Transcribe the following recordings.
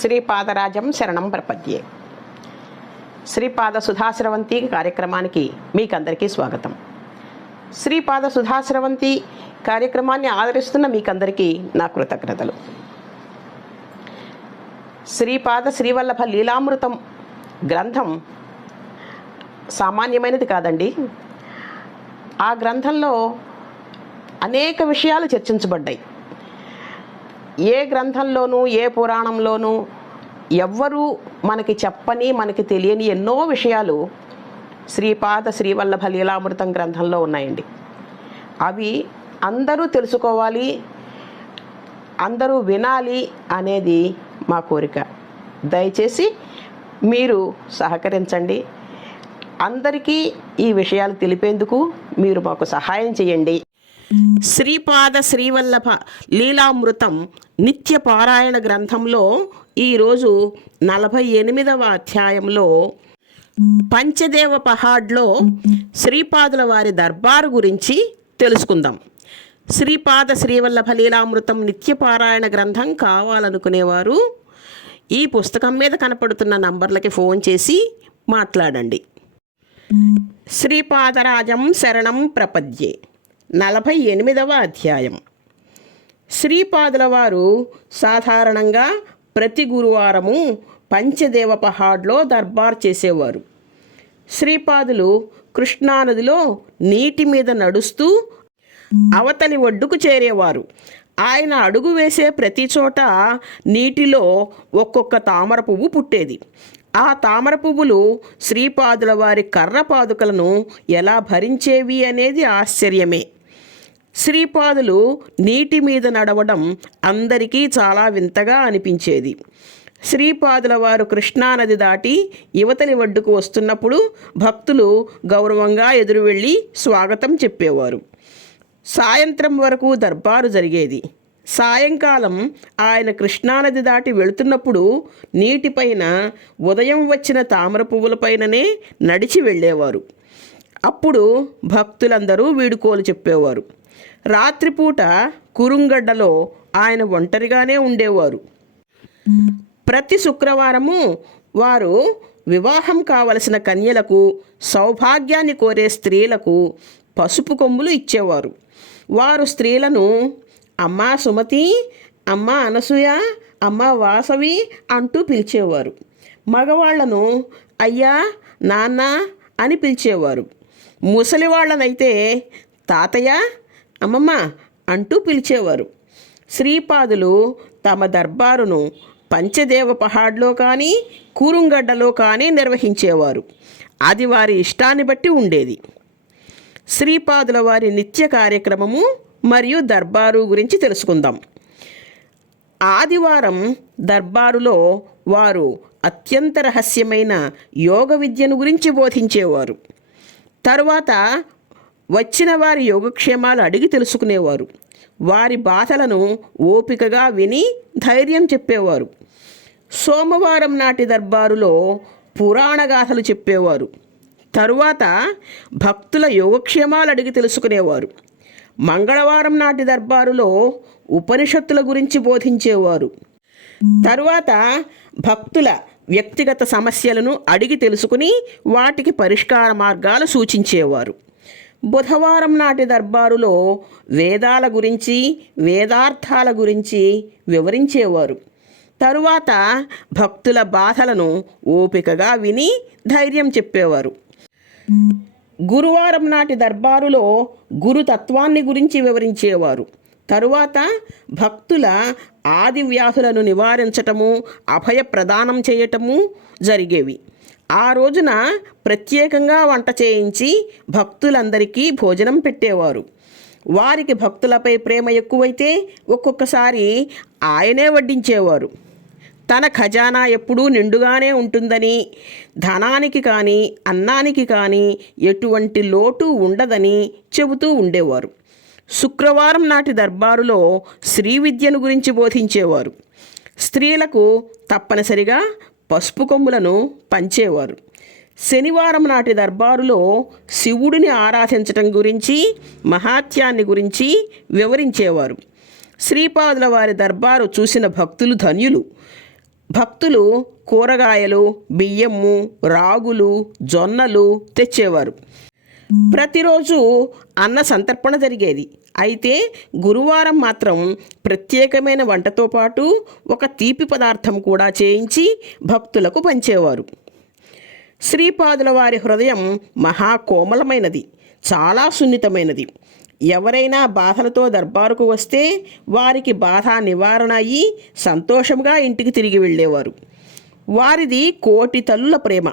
శ్రీపాదరాజం శరణం ప్రపద్యే. శ్రీపాద సుధాశ్రవంతి కార్యక్రమానికి మీకందరికీ స్వాగతం. శ్రీపాద సుధాశ్రవంతి కార్యక్రమాన్ని ఆదరిస్తున్న మీకందరికీ నా కృతజ్ఞతలు. శ్రీపాద శ్రీవల్లభ లీలామృతం గ్రంథం సామాన్యమైనది కాదండి. ఆ గ్రంథంలో అనేక విషయాలు చర్చించబడ్డాయి. ఏ గ్రంథంలోనూ ఏ పురాణంలోనూ ఎవ్వరూ మనకి చెప్పని మనకి తెలియని ఎన్నో విషయాలు శ్రీపాద శ్రీవల్లభ లీలామృతం గ్రంథంలో ఉన్నాయండి. అవి అందరూ తెలుసుకోవాలి అందరూ వినాలి అనేది మా కోరిక. దయచేసి మీరు సహకరించండి. అందరికీ ఈ విషయాలు తెలిపేందుకు మీరు మాకు సహాయం చేయండి. శ్రీపాద శ్రీవల్లభ లీలామృతం నిత్య పారాయణ గ్రంథంలో ఈరోజు నలభై ఎనిమిదవ అధ్యాయంలో పంచదేవ పహాడ్లో శ్రీపాదుల వారి దర్బారు గురించి తెలుసుకుందాం. శ్రీపాద శ్రీవల్లభ లీలామృతం నిత్య పారాయణ గ్రంథం కావాలనుకునేవారు ఈ పుస్తకం మీద కనపడుతున్న నంబర్లకి ఫోన్ చేసి మాట్లాడండి. శ్రీపాదరాజం శరణం ప్రపద్యే. నలభై ఎనిమిదవ అధ్యాయం. శ్రీపాదుల వారు సాధారణంగా ప్రతి గురువారము పంచదేవ పహాడ్లో దర్బార్ చేసేవారు. శ్రీపాదులు కృష్ణానదిలో నీటి మీద నడుస్తూ అవతలి ఒడ్డుకు చేరేవారు. ఆయన అడుగు వేసే ప్రతి చోట నీటిలో ఒక్కొక్క తామర పువ్వు పుట్టేది. ఆ తామర పువ్వులు శ్రీపాదుల వారి కర్ర పాదుకలను ఎలా భరించేవి అనేది ఆశ్చర్యమే. శ్రీపాదులు నీటి మీద నడవడం అందరికీ చాలా వింతగా అనిపించేది. శ్రీపాదుల వారు కృష్ణానది దాటి యువతని ఒడ్డుకు వస్తున్నప్పుడు భక్తులు గౌరవంగా ఎదురు వెళ్ళి స్వాగతం చెప్పేవారు. సాయంత్రం వరకు దర్బారు జరిగేది. సాయంకాలం ఆయన కృష్ణానది దాటి వెళుతున్నప్పుడు నీటిపైన ఉదయం వచ్చిన తామర పువ్వులపైననే నడిచి వెళ్ళేవారు. అప్పుడు భక్తులందరూ వీడుకోలు చెప్పేవారు. రాత్రిపూట కురుంగడ్డలో ఆయన ఒంటరిగానే ఉండేవారు. ప్రతి శుక్రవారము వారు వివాహం కావలసిన కన్యలకు సౌభాగ్యాన్ని కోరే స్త్రీలకు పసుపు కొమ్ములు ఇచ్చేవారు. వారు స్త్రీలను అమ్మా సుమతి అమ్మా అనసూయ అమ్మా వాసవి అంటూ పిలిచేవారు. మగవాళ్ళను అయ్యా నాన్న అని పిలిచేవారు. ముసలి వాళ్ళనైతే తాతయ్య అమ్మమ్మ అంటూ పిలిచేవారు. శ్రీపాదులు తమ దర్బారును పంచదేవ పహాడ్లో కానీ కూరుంగడ్డలో కానీ నిర్వహించేవారు. అది వారి ఇష్టాన్ని బట్టి ఉండేది. శ్రీపాదుల వారి నిత్య కార్యక్రమము మరియు దర్బారు గురించి తెలుసుకుందాం. ఆదివారం దర్బారులో వారు అత్యంత రహస్యమైన యోగ విద్యను గురించి బోధించేవారు. తరువాత వచ్చిన వారి యోగక్షేమాలు అడిగి తెలుసుకునేవారు. వారి బాధలను ఓపికగా విని ధైర్యం చెప్పేవారు. సోమవారం నాటి దర్బారులో పురాణగాథలు చెప్పేవారు. తరువాత భక్తుల యోగక్షేమాలు అడిగి తెలుసుకునేవారు. మంగళవారం నాటి దర్బారులో ఉపనిషత్తుల గురించి బోధించేవారు. తరువాత భక్తుల వ్యక్తిగత సమస్యలను అడిగి తెలుసుకుని వాటికి పరిష్కార మార్గాలు సూచించేవారు. బుధవారం నాటి దర్బారులో వేదాల గురించి వేదార్థాల గురించి వివరించేవారు. తరువాత భక్తుల బాధలను ఓపికగా విని ధైర్యం చెప్పేవారు. గురువారం నాటి దర్బారులో గురుతత్వాన్ని గురించి వివరించేవారు. తరువాత భక్తుల ఆది వ్యాధులను నివారించటము అభయ ప్రదానం చేయటము జరిగేవి. ఆ రోజున ప్రత్యేకంగా వంట చేయించి భక్తులందరికీ భోజనం పెట్టేవారు. వారికి భక్తులపై ప్రేమ ఎక్కువైతే ఒక్కొక్కసారి ఆయనే వడ్డించేవారు. తన ఖజానా ఎప్పుడూ నిండుగానే ఉంటుందని ధనానికి కానీ అన్నానికి కానీ ఎటువంటి లోటు ఉండదని చెబుతూ ఉండేవారు. శుక్రవారం నాటి దర్బారులో శ్రీ విద్యను గురించి బోధించేవారు. స్త్రీలకు తప్పనిసరిగా పసుపు కొమ్ములను పంచేవారు. శనివారం నాటి దర్బారులో శివుడిని ఆరాధించటం గురించి మహాత్యాన్ని గురించి వివరించేవారు. శ్రీపాదుల వారి దర్బారు చూసిన భక్తులు ధన్యులు. భక్తులు కూరగాయలు బియ్యము రాగులు జొన్నలు తెచ్చేవారు. ప్రతిరోజు అన్న సంతర్పణ జరిగేది. అయితే గురువారం మాత్రం ప్రత్యేకమైన వంటతో పాటు ఒక తీపి పదార్థం కూడా చేయించి భక్తులకు పంచేవారు. శ్రీపాదుల వారి హృదయం మహాకోమలమైనది చాలా సున్నితమైనది. ఎవరైనా బాధలతో దర్బారుకు వస్తే వారికి బాధ నివారణ అయ్యి సంతోషంగా ఇంటికి తిరిగి వెళ్ళేవారు. వారిది కోటి తల్లుల ప్రేమ.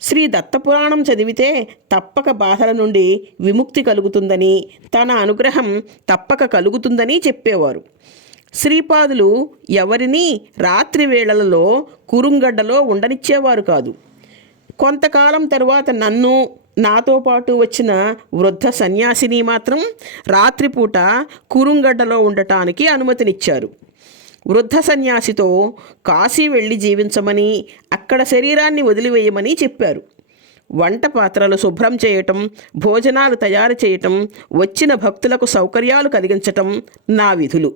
శ్రీ దత్తపురాణం చదివితే తప్పక బాధల నుండి విముక్తి కలుగుతుందని తన అనుగ్రహం తప్పక కలుగుతుందని చెప్పేవారు. శ్రీపాదులు ఎవరిని రాత్రి వేళలలో కురుంగడ్డలో ఉండనిచ్చేవారు కాదు. కొంతకాలం తరువాత నన్ను నాతో పాటు వచ్చిన వృద్ధ సన్యాసిని మాత్రం రాత్రిపూట కురుంగడ్డలో ఉండటానికి అనుమతినిచ్చారు. వృద్ధ సన్యాసితో కాశీ వెళ్ళి జీవించమని అక్కడ శరీరాన్ని వదిలివేయమని చెప్పారు. వంట పాత్రలు శుభ్రం చేయటం భోజనాలు తయారు చేయటం వచ్చిన భక్తులకు సౌకర్యాలు కలిగించటం నా విధులు.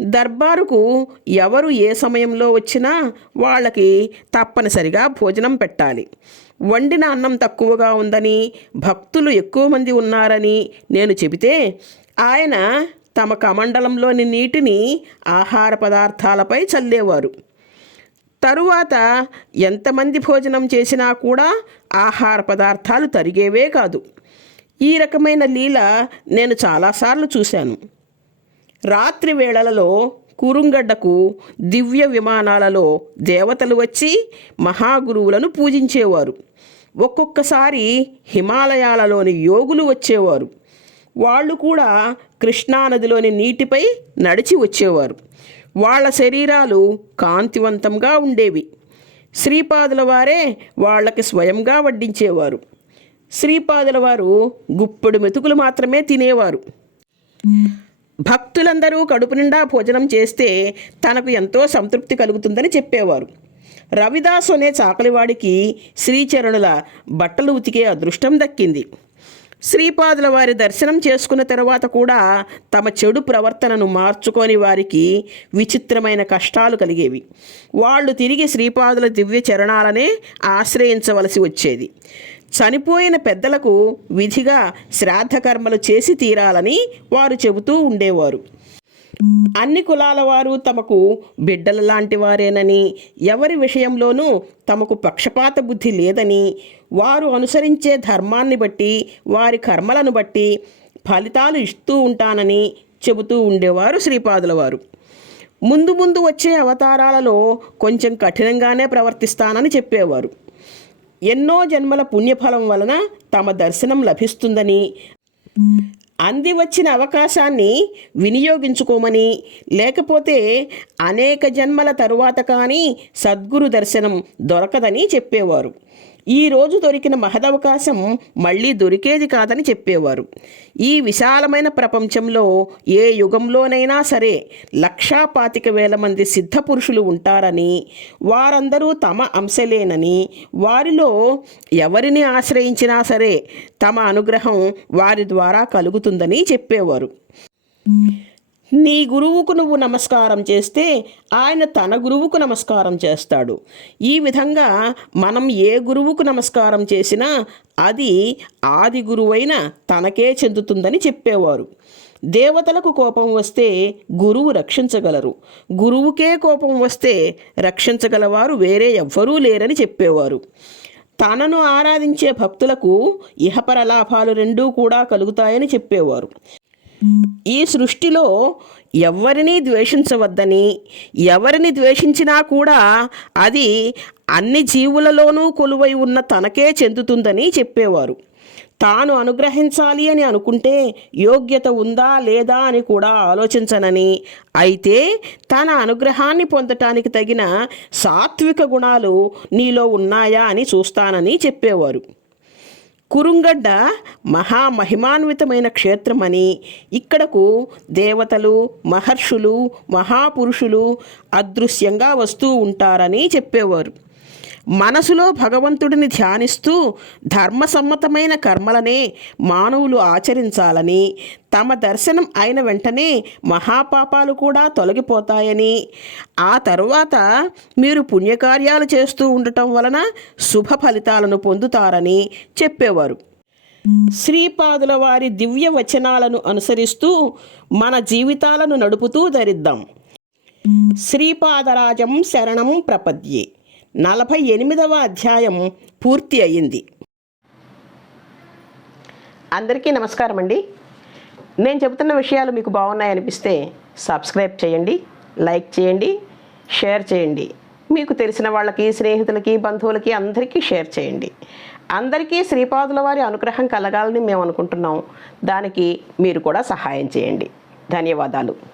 దర్బారుకు ఎవరు ఏ సమయంలో వచ్చినా వాళ్ళకి తప్పనిసరిగా భోజనం పెట్టాలి. వండిన అన్నం తక్కువగా ఉందని భక్తులు ఎక్కువ మంది ఉన్నారని నేను చెబితే ఆయన తమ కమండలంలోని నీటిని ఆహార పదార్థాలపై చల్లేవారు. తరువాత ఎంతమంది భోజనం చేసినా కూడా ఆహార పదార్థాలు తరిగేవే కాదు. ఈ రకమైన లీల నేను చాలాసార్లు చూశాను. రాత్రి వేళలలో కురుంగడ్డకు దివ్య విమానాలలో దేవతలు వచ్చి మహాగురువులను పూజించేవారు. ఒక్కొక్కసారి హిమాలయాలలోని యోగులు వచ్చేవారు. వాళ్ళు కూడా కృష్ణానదిలోని నీటిపై నడిచి వచ్చేవారు. వాళ్ళ శరీరాలు కాంతివంతంగా ఉండేవి. శ్రీపాదుల వారే వాళ్ళకి స్వయంగా వడ్డించేవారు. శ్రీపాదుల వారు గుప్పెడు మెతుకులు మాత్రమే తినేవారు. భక్తులందరూ కడుపు నిండా భోజనం చేస్తే తనకు ఎంతో సంతృప్తి కలుగుతుందని చెప్పేవారు. రవిదాసు అనే చాకలివాడికి శ్రీచరణుల బట్టలు ఉతికే అదృష్టం దక్కింది. శ్రీపాదుల వారి దర్శనం చేసుకున్న తర్వాత కూడా తమ చెడు ప్రవర్తనను మార్చుకొని వారికి విచిత్రమైన కష్టాలు కలిగేవి. వాళ్ళు తిరిగి శ్రీపాదుల దివ్య చరణాలనే ఆశ్రయించవలసి వచ్చేది. చనిపోయిన పెద్దలకు విధిగా శ్రాద్ధకర్మలు చేసి తీరాలని వారు చెబుతూ ఉండేవారు. అన్ని కులాల వారు తమకు బిడ్డల లాంటి వారేనని ఎవరి విషయంలోనూ తమకు పక్షపాత బుద్ధి లేదని వారు అనుసరించే ధర్మాన్ని బట్టి వారి కర్మలను బట్టి ఫలితాలు ఇస్తూ ఉంటానని చెబుతూ ఉండేవారు శ్రీపాదుల వారు. ముందు ముందు వచ్చే అవతారాలలో కొంచెం కఠినంగానే ప్రవర్తిస్తానని చెప్పేవారు. ఎన్నో జన్మల పుణ్యఫలం వలన తమ దర్శనం లభిస్తుందని అంది వచ్చిన అవకాశాన్ని వినియోగించుకోమని లేకపోతే అనేక జన్మల తరువాత కానీ సద్గురు దర్శనం దొరకదని చెప్పేవారు. ఈ రోజు దొరికిన మహదవకాశం మళ్ళీ దొరికేది కాదని చెప్పేవారు. ఈ విశాలమైన ప్రపంచంలో ఏ యుగంలోనైనా సరే లక్షా పాతిక వేల మంది సిద్ధ పురుషులు ఉంటారని వారందరూ తమ అంశలేనని వారిలో ఎవరిని ఆశ్రయించినా సరే తమ అనుగ్రహం వారి ద్వారా కలుగుతుందని చెప్పేవారు. నీ గురువుకు నువ్వు నమస్కారం చేస్తే ఆయన తన గురువుకు నమస్కారం చేస్తాడు. ఈ విధంగా మనం ఏ గురువుకు నమస్కారం చేసినా అది ఆది గురువైన తనకే చెందుతుందని చెప్పేవారు. దేవతలకు కోపం వస్తే గురువు రక్షించగలరు. గురువుకే కోపం వస్తే రక్షించగలవారు వేరే ఎవ్వరూ లేరని చెప్పేవారు. తనను ఆరాధించే భక్తులకు ఇహపర లాభాలు రెండూ కూడా కలుగుతాయని చెప్పేవారు. ఈ సృష్టిలో ఎవరిని ద్వేషించవద్దని ఎవరిని ద్వేషించినా కూడా అది అన్ని జీవులలోనూ కొలువై ఉన్న తనకే చెందుతుందని చెప్పేవారు. తాను అనుగ్రహించాలి అని అనుకుంటే యోగ్యత ఉందా లేదా అని కూడా ఆలోచించనని. అయితే తన అనుగ్రహాన్ని పొందటానికి తగిన సాత్విక గుణాలు నీలో ఉన్నాయా అని చూస్తానని చెప్పేవారు. కురుంగడ్డ మహామహిమాన్వితమైన క్షేత్రమని. ఇక్కడకు దేవతలు మహర్షులు మహాపురుషులు అదృశ్యంగా వస్తూ ఉంటారని చెప్పేవారు. మనసులో భగవంతుడిని ధ్యానిస్తూ ధర్మసమ్మతమైన కర్మలనే మానవులు ఆచరించాలని తమ దర్శనం అయిన వెంటనే మహాపాపాలు కూడా తొలగిపోతాయని. ఆ తరువాత మీరు పుణ్యకార్యాలు చేస్తూ ఉండటం వలన శుభ ఫలితాలను పొందుతారని చెప్పేవారు. శ్రీపాదుల వారి దివ్య వచనాలను అనుసరిస్తూ మన జీవితాలను నడుపుతూ ధరిద్దాం. శ్రీపాదరాజం శరణం ప్రపద్యే. నలభై ఎనిమిదవ అధ్యాయం పూర్తి అయింది. అందరికీ నమస్కారం అండి. నేను చెబుతున్న విషయాలు మీకు బాగున్నాయనిపిస్తే సబ్స్క్రైబ్ చేయండి లైక్ చేయండి షేర్ చేయండి. మీకు తెలిసిన వాళ్ళకి స్నేహితులకి బంధువులకి అందరికీ షేర్ చేయండి. అందరికీ శ్రీపాదుల వారి అనుగ్రహం కలగాలని మేము అనుకుంటున్నాం. దానికి మీరు కూడా సహాయం చేయండి. ధన్యవాదాలు.